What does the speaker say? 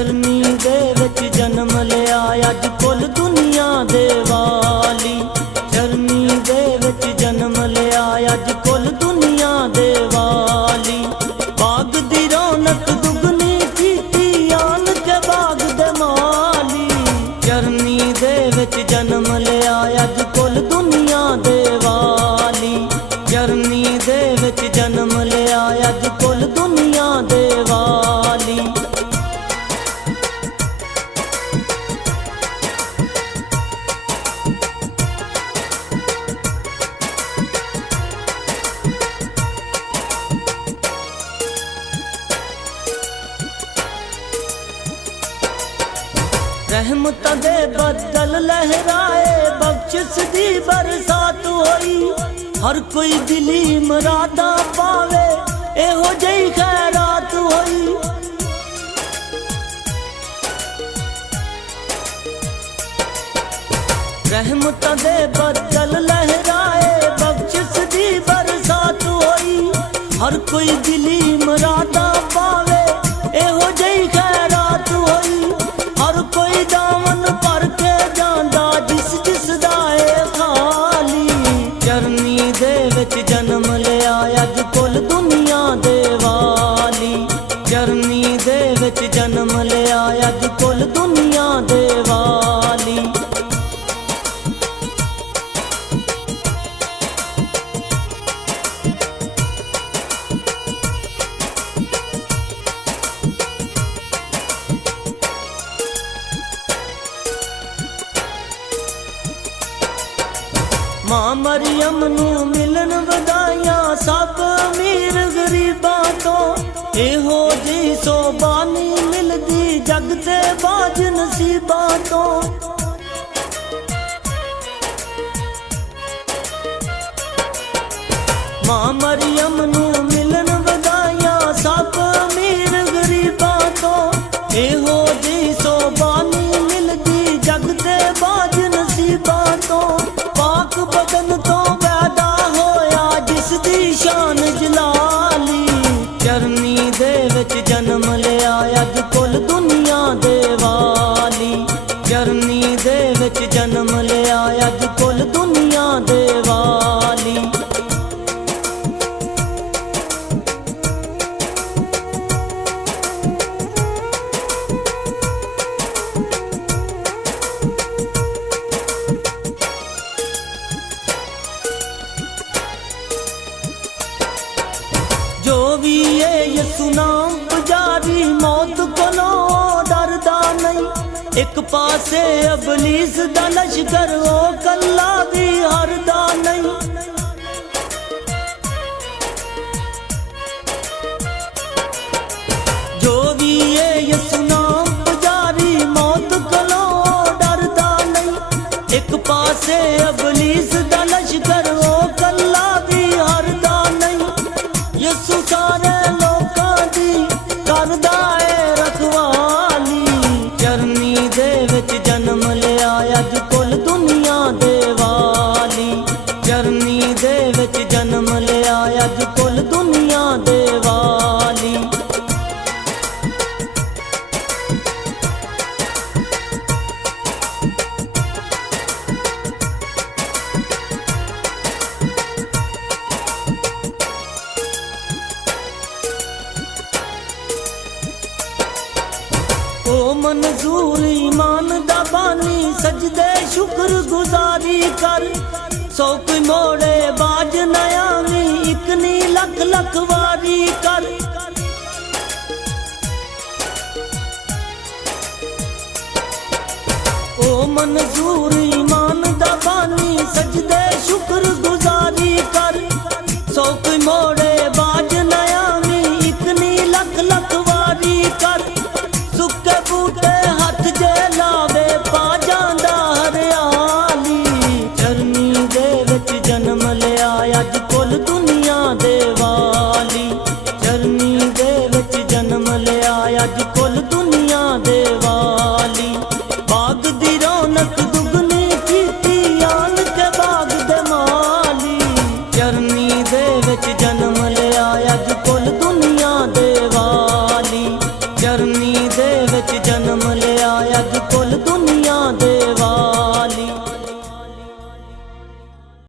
चरनी दे विच जन्म लिया अज कुल दुनिया दे वाली। चरनी दे विच जन्म लिया अज कुल दुनिया दे वाली। बाग दी रौनक दुगनी कीती आन के बाग दे माली। चरनी दे विच जन्म लिया अज कुल दुनिया दे वाली। चरनी दे विच जन्म लिया अज कुल दुनिया दे वाली। रहमत दे बदल लहराए बख्शिश दी बरसात होई। हर कोई दिली मुरादा पावे एहो जई खैरात होई। रहमत दे बदल लहराए बख्शिश दी बरसात होई। हर कोई दिली मुरादा पावे एहो जई खैरात होई। हर कोई दामन भर के जांदा जिस जिस दा ए खाली। चरनी दे विच जन्म लिया अज कुल दुनिया दे वाली। चरनी दे विच जन्म लिया अज कुल दुनिया दे वाली। मां मरियम नू मिलन वधाइयां सब अमीर गरीबां तो। एहो जी सोबानी मिलदी जग ते बाज नसीबां तो। मां मरियम नू मिलन वधाइयां सब अमीर गरीबां तो। एहो जी सोबानी मिलदी जग ते बाज नसीबां तो। पाक बदन तो पैदा होया जिस दी शान जलाली। चरनी दे विच जन्म लिया अज कुल दुनिया दे वाली। चरनी दे विच जन्म लिया अज कुल दुनिया दे वाली। जो भी ये यसु नाम पुजारी मौत कोलो डरदा नहीं। एक पासे अबलीस दा लश्कर ओ कल्ला भी हरदा नहीं। जो भी ये यसु नाम पुजारी मौत कोलो डरदा नहीं। एक पासे अबलीस दा लश्कर ओ कल्ला भी हरदा नहीं। यसु सारे लोकां दी करदा ए रखवाली। चरनी दे विच जन्म लिया अज कुल दुनिया दे वाली। चरनी दे विच जन्म लिया अज कुल दुनिया दे वाली। ओ मंजूर ईमान दा बानी सजदे शुक्र गुजारी कर। सौ कोई मोड़े बाज नयामी इकनी लख लख वारी कर। ओ मंजूर ईमान दा बानी सजदे शुक्र गुजारी कर। सौ कोई मोड़े बाज नयामी इकनी लख लख वारी कर। सुके बूटे हथ जे लावे पा जांदा हरियाली। चरनी दे विच जन्म लिया अज कुल दुनिया दे वाली। चरनी दे विच जन्म लिया अज कुल दुनिया दे वाली। बाग दी रौनक दुगनी कीती आन के बाग दे माली। चरनी दे विच